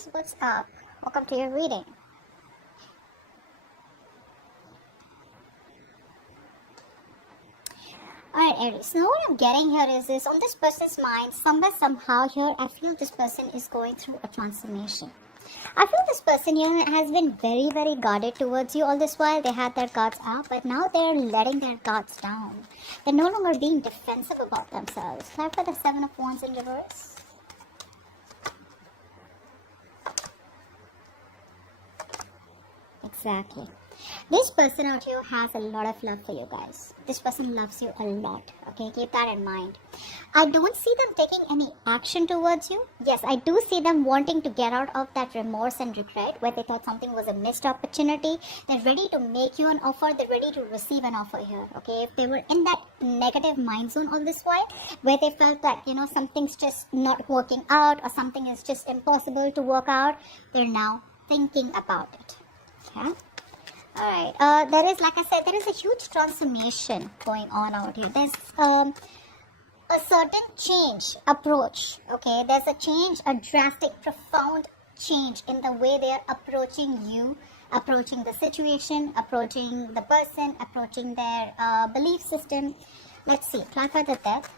Aries, what's up? Welcome to your reading. Alright, Aries. So what I'm getting here is this. On this person's mind, somewhere, somehow here, I feel this person is going through a transformation. I feel this person here has been very, very guarded towards you all this while. They had their guards up, but now they're letting their guards down. They're no longer being defensive about themselves. Clarify the Seven of Wands in reverse. Exactly. This person out here has a lot of love for you guys. This person loves you a lot. Okay, keep that in mind. I don't see them taking any action towards you. Yes, I do see them wanting to get out of that remorse and regret where they thought something was a missed opportunity. They're ready to make you an offer. They're ready to receive an offer here. Okay, if they were in that negative mind zone all this while where they felt that, you know, something's just not working out or something is just impossible to work out, they're now thinking about it. Okay. Alright, there is, like I said, there is a huge transformation going on out here. There's a certain change, approach, okay? There's a change, a drastic, profound change in the way they are approaching you, approaching the situation, approaching the person, approaching their belief system. Let's see, clarify the depth.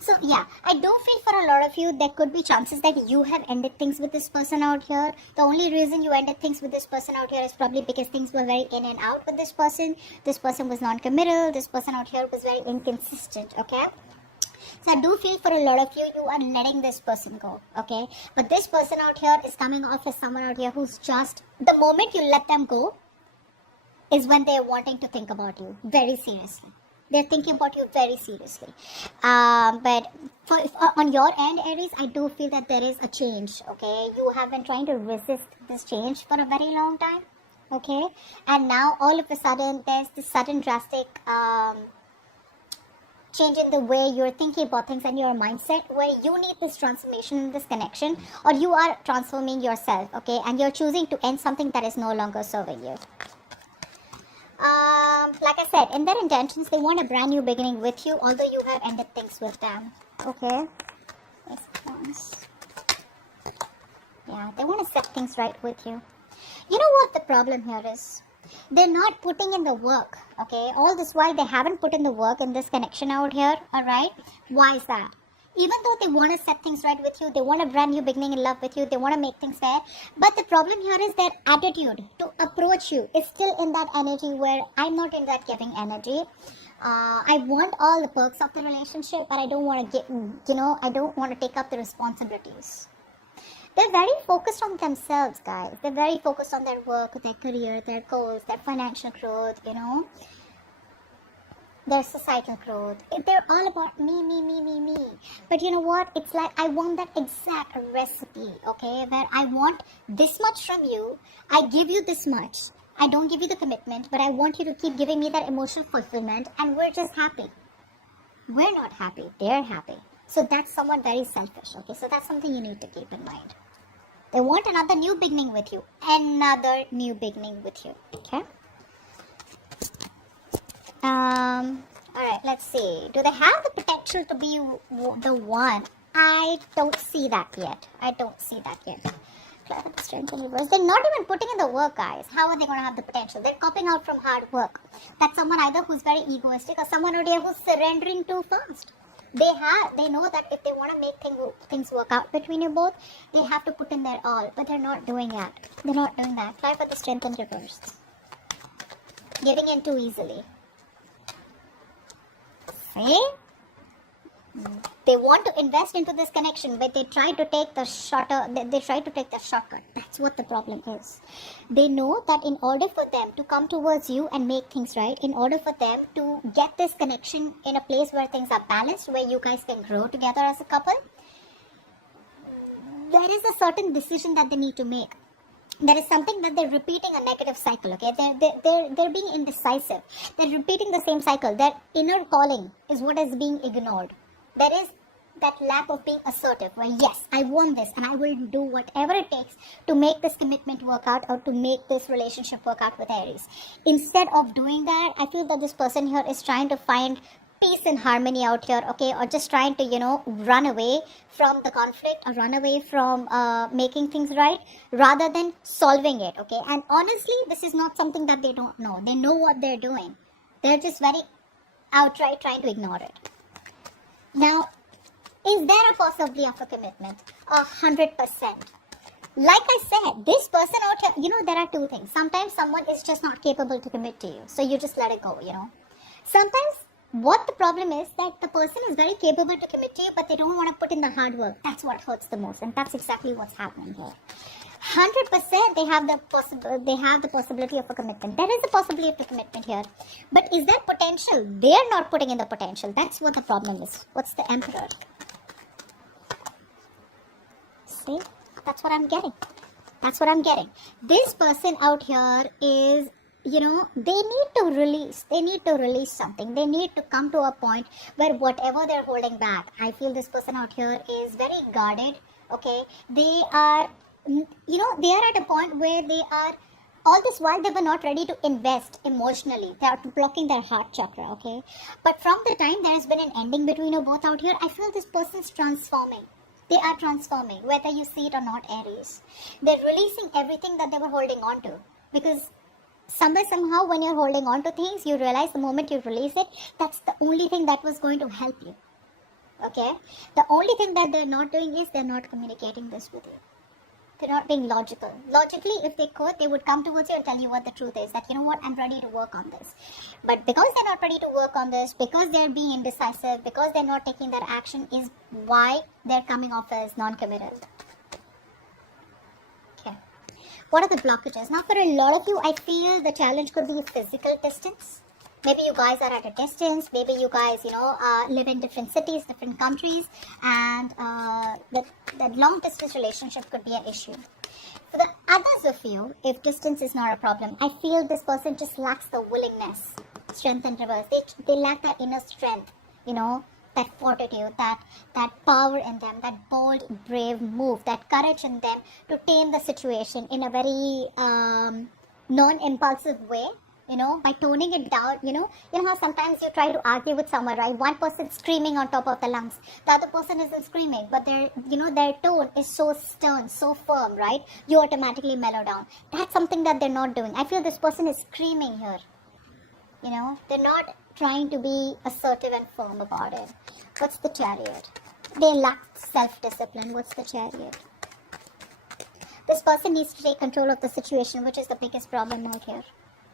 So yeah, I do feel for a lot of you, there could be chances that you have ended things with this person out here. The only reason you ended things with this person out here is probably because things were very in and out with this person. This person was non-committal. This person out here was very inconsistent, okay? So I do feel for a lot of you, you are letting this person go, okay? But this person out here is coming off as someone out here who's just, the moment you let them go is when they're wanting to think about you very seriously. They're thinking about you very seriously. But on your end, Aries, I do feel that there is a change, okay? You have been trying to resist this change for a very long time, okay? And now, all of a sudden, there's this sudden drastic change in the way you're thinking about things and your mindset where you need this transformation, this connection, or you are transforming yourself, okay? And you're choosing to end something that is no longer serving you. Like I said, in their intentions, they want a brand new beginning with you, although you have ended things with them. Okay? Yeah, they want to set things right with you. You know what the problem here is? They're not putting in the work, okay? All this while, they haven't put in the work in this connection out here, alright? Why is that? Even though they want to set things right with you, they want a brand new beginning in love with you, they want to make things fair, but the problem here is their attitude to approach you is still in that energy where I'm not in that giving energy. I want all the perks of the relationship, but I don't want to get, I don't want to take up the responsibilities. They're very focused on themselves, guys. They're very focused on their work, their career, their goals, their financial growth, their societal growth. They're all about me. But you know what? It's like I want that exact recipe, okay? Where I want this much from you. I give you this much. I don't give you the commitment, but I want you to keep giving me that emotional fulfillment, and we're just happy. We're not happy. They're happy. So that's somewhat very selfish, okay? So that's something you need to keep in mind. They want another new beginning with you. Another new beginning with you, okay? Alright, let's see. Do they have the potential to be the one? I don't see that yet. Strength in reverse. They're not even putting in the work, guys. How are they going to have the potential? They're copying out from hard work. That's someone either who's very egoistic or someone out here who's surrendering too fast. They know that if they want to make things work out between you both, they have to put in their all. But they're not doing that. Try for the strength in reverse. Giving in too easily. See? They want to invest into this connection, but they try to take the shortcut. That's what the problem is. They know that in order for them to come towards you and make things right, in order for them to get this connection in a place where things are balanced, where you guys can grow together as a couple, there is a certain decision that they need to make. There is something that they're repeating a negative cycle, okay? They're being indecisive. They're repeating the same cycle. Their inner calling is what is being ignored. There is that lack of being assertive, where yes, I want this and I will do whatever it takes to make this commitment work out or to make this relationship work out with Aries. Instead of doing that, I feel that this person here is trying to find peace and harmony out here, okay, or just trying to run away from the conflict or run away from making things right rather than solving it, okay. And honestly, this is not something that they don't know. They know what they're doing. They're just very outright trying to ignore it. Now, is there a possibility of a commitment? 100%. Like I said, this person out here, there are two things. Sometimes someone is just not capable to commit to you, so you just let it go, Sometimes what the problem is that the person is very capable to commit to you, but they don't want to put in the hard work. That's what hurts the most, and that's exactly what's happening here. 100% they have the possibility of a commitment. There is a possibility of a commitment here, but is there potential? They're not putting in the potential. That's what the problem is. What's the Emperor? See, that's what I'm getting. That's what I'm getting. This person out here is, they need to release. They need to release something. They need to come to a point where whatever they're holding back, I feel this person out here is very guarded, okay? They are, they are at a point where they are, all this while they were not ready to invest emotionally. They are blocking their heart chakra, okay? But from the time there has been an ending between you both out here, I feel this person's transforming. They are transforming, whether you see it or not, Aries. They're releasing everything that they were holding on to. Because somehow when you're holding on to things, you realize the moment you release it, that's the only thing that was going to help you. Okay? The only thing that they're not doing is they're not communicating this with you. They're not being logical. Logically, if they could, they would come towards you and tell you what the truth is. That, I'm ready to work on this. But because they're not ready to work on this, because they're being indecisive, because they're not taking that action, is why they're coming off as non-committal. Okay. What are the blockages? Now, for a lot of you, I feel the challenge could be physical distance. Maybe you guys are at a distance. Maybe you guys, live in different cities, different countries, and that long-distance relationship could be an issue. For the others of you, if distance is not a problem, I feel this person just lacks the willingness, strength and reverse. They lack that inner strength, that fortitude, that power in them, that bold, brave move, that courage in them to tame the situation in a very non-impulsive way. By toning it down, how sometimes you try to argue with someone, right? One person's screaming on top of the lungs. The other person isn't screaming, but their tone is so stern, so firm, right? You automatically mellow down. That's something that they're not doing. I feel this person is screaming here. They're not trying to be assertive and firm about it. What's the Chariot? They lack self-discipline. What's the Chariot? This person needs to take control of the situation, which is the biggest problem out here.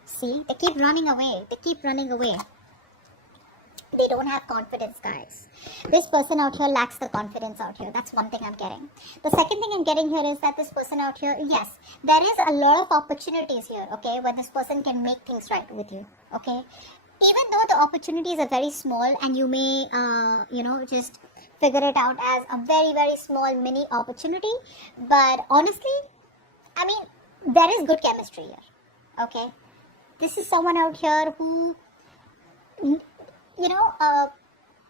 See, they keep running away. They keep running away. They don't have confidence, guys. This person out here lacks the confidence out here. That's one thing I'm getting. The second thing I'm getting here is that this person out here, yes, there is a lot of opportunities here, okay, where this person can make things right with you, okay? Even though the opportunities are very small and you may, just figure it out as a very, very small mini opportunity. But honestly, there is good chemistry here, okay? This is someone out here who,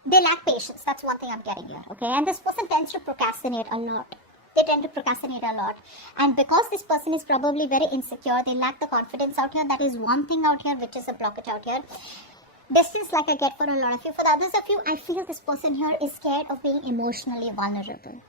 they lack patience. That's one thing I'm getting here, okay? And this person tends to procrastinate a lot. They tend to procrastinate a lot. And because this person is probably very insecure, they lack the confidence out here. That is one thing out here, which is a blockage out here. Distance, like I get for a lot of you. For the others of you, I feel this person here is scared of being emotionally vulnerable.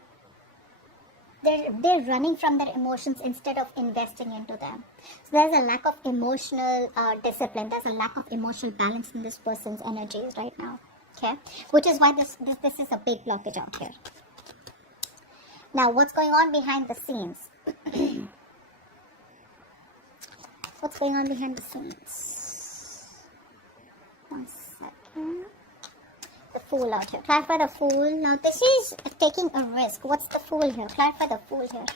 They're running from their emotions instead of investing into them. So there's a lack of emotional discipline. There's a lack of emotional balance in this person's energies right now. Okay, which is why this is a big blockage out here. Now, what's going on behind the scenes? What's going on behind the scenes? 1 second. The Fool out here. Clarify the Fool. Now, this is taking a risk. What's the Fool here? Clarify the Fool here.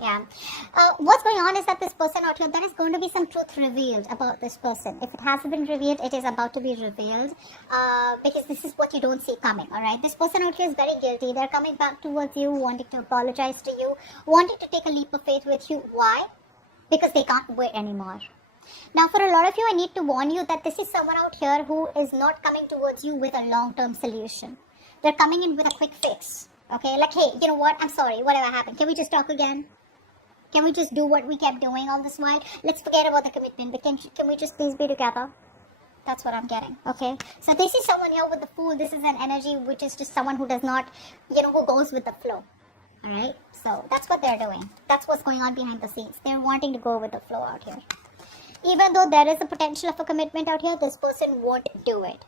Yeah. What's going on is that this person out here, there is going to be some truth revealed about this person. If it hasn't been revealed, it is about to be revealed because this is what you don't see coming, alright? This person out here is very guilty. They're coming back towards you, wanting to apologize to you, wanting to take a leap of faith with you. Why? because they can't wait anymore. Now, for a lot of you, I need to warn you that this is someone out here who is not coming towards you with a long-term solution. They're coming in with a quick fix. Okay, like, hey, you know what? I'm sorry. Whatever happened. Can we just talk again? Can we just do what we kept doing all this while? Let's forget about the commitment. But can we just please be together? That's what I'm getting. Okay. So this is someone here with the Fool. This is an energy which is just someone who does not, who goes with the flow. Alright. So that's what they're doing. That's what's going on behind the scenes. They're wanting to go with the flow out here. Even though there is a potential of a commitment out here, this person won't do it.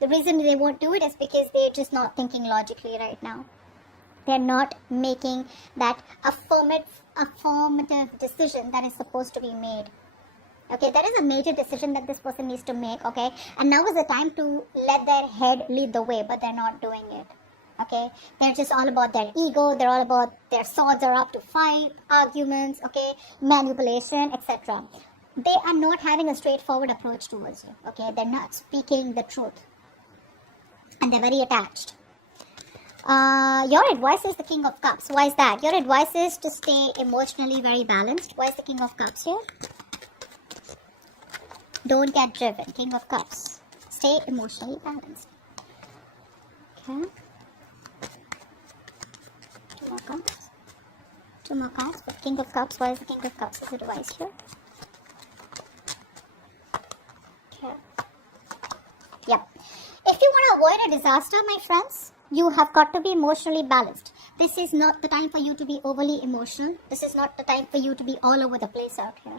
The reason they won't do it is because they're just not thinking logically right now. They're not making that affirmative decision that is supposed to be made. Okay, there is a major decision that this person needs to make, okay? And now is the time to let their head lead the way, but they're not doing it. Okay, they're just all about their ego, they're all about their swords are up to fight, arguments, okay, manipulation, etc. They are not having a straightforward approach towards you, okay? They're not speaking the truth. And they're very attached. Your advice is the King of Cups. Why is that? Your advice is to stay emotionally very balanced. Why is the King of Cups here? Don't get driven. King of Cups. Stay emotionally balanced. Okay. Two more cards. Two more cards. But King of Cups. Why is the King of Cups' advice here? Okay. Yep. If you want to avoid a disaster, my friends, you have got to be emotionally balanced. This is not the time for you to be overly emotional. This is not the time for you to be all over the place out here.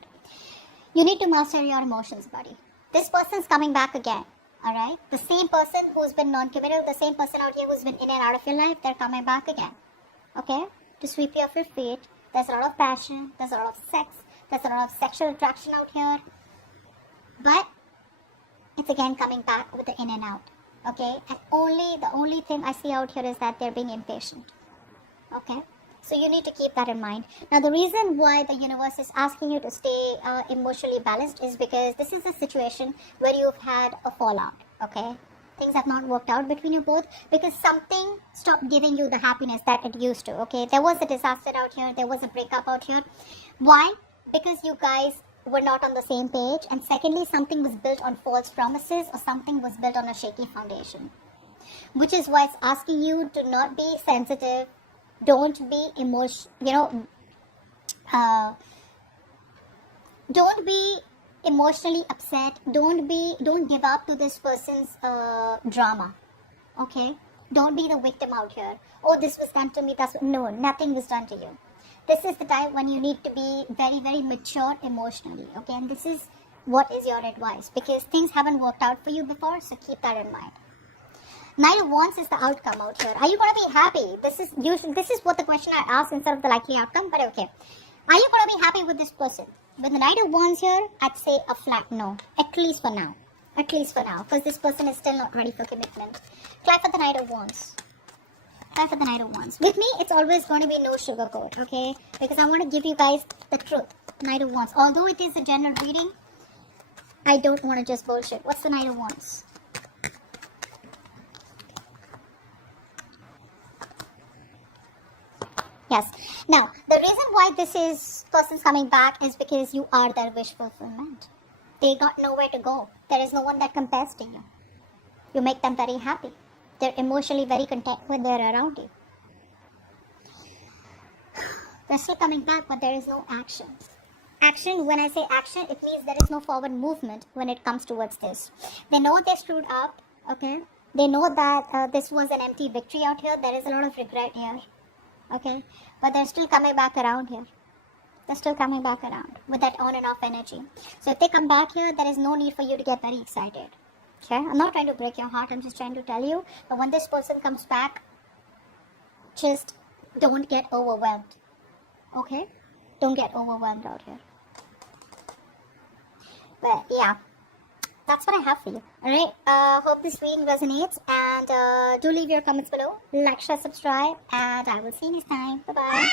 You need to master your emotions, buddy. This person's coming back again. Alright? The same person who's been non-committal, the same person out here who's been in and out of your life, they're coming back again. Okay? To sweep you off your feet. There's a lot of passion. There's a lot of sex. There's a lot of sexual attraction out here. But it's again coming back with the in and out. Okay? And the only thing I see out here is that they're being impatient. Okay? So you need to keep that in mind. Now, the reason why the universe is asking you to stay emotionally balanced is because this is a situation where you've had a fallout. Okay? Things have not worked out between you both because something stopped giving you the happiness that it used to. Okay? There was a disaster out here. There was a breakup out here. Why? Because you guys were not on the same page, and secondly, something was built on false promises or something was built on a shaky foundation, which is why it's asking you to not be sensitive, don't be don't be emotionally upset, don't give up to this person's drama. Okay, don't be the victim out here. Oh, this was done to me. No, nothing was done to you. This is the time when you need to be very, very mature emotionally, okay? And this is what is your advice, because things haven't worked out for you before, so keep that in mind. Knight of Wands is the outcome out here. Are you going to be happy? This is what the question I asked instead of the likely outcome, but okay. Are you going to be happy with this person? With the Knight of Wands here, I'd say a flat no, at least for now. At least for now, because this person is still not ready for commitment. Clap for the Knight of Wands. For the Knight of Wands. With me, it's always going to be no sugarcoat, okay? Because I want to give you guys the truth. Knight of Wands. Although it is a general reading, I don't want to just bullshit. What's the Knight of Wands? Yes. Now, the reason why person's coming back is because you are their wish fulfillment. They got nowhere to go. There is no one that compares to you. You make them very happy. They're emotionally very content when they're around you. They're still coming back, but there is no action. Action, when I say action, it means there is no forward movement when it comes towards this. They know they screwed up, okay? They know that this was an empty victory out here. There is a lot of regret here, okay? But they're still coming back around here. They're still coming back around with that on and off energy. So if they come back here, there is no need for you to get very excited. Okay, I'm not trying to break your heart, I'm just trying to tell you that when this person comes back, just don't get overwhelmed. Okay? Don't get overwhelmed out here. But yeah, that's what I have for you. Alright, hope this reading resonates, and do leave your comments below, like, share, subscribe, and I will see you next time. Bye-bye.